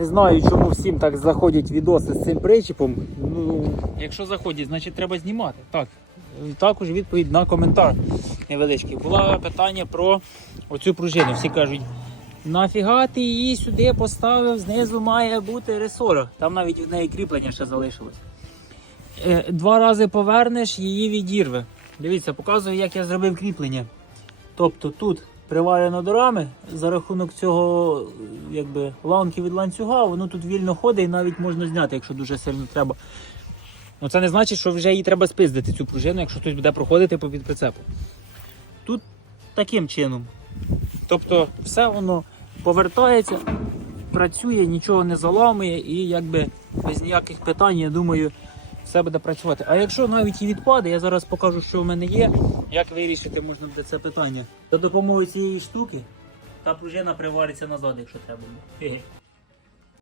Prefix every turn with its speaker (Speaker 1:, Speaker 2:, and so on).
Speaker 1: Не знаю, чому всім так заходять відоси з цим причіпом. Ну, якщо заходять, значить треба знімати. Так. Також відповідь на коментар невеличкий. Було питання про оцю пружину. Всі кажуть, нафіга ти її сюди поставив, знизу має бути ресора. Там навіть в неї кріплення ще залишилось. Е, Два рази повернеш, її відірве. Дивіться, показую, як я зробив кріплення. Тобто тут приварено до рами, за рахунок цього якби, ланки від ланцюга, воно тут вільно ходить і навіть можна зняти, якщо дуже сильно треба. Ну це не значить, що вже її треба спиздити, цю пружину, якщо хтось буде проходити по під прицепу. Тут таким чином. Тобто все воно повертається, працює, нічого не заламує і якби без ніяких питань, я думаю, все буде працювати. А якщо навіть і відпаде, я зараз покажу, що в мене є, як вирішити можна буде це питання. За допомогою цієї штуки та пружина привариться назад, якщо треба.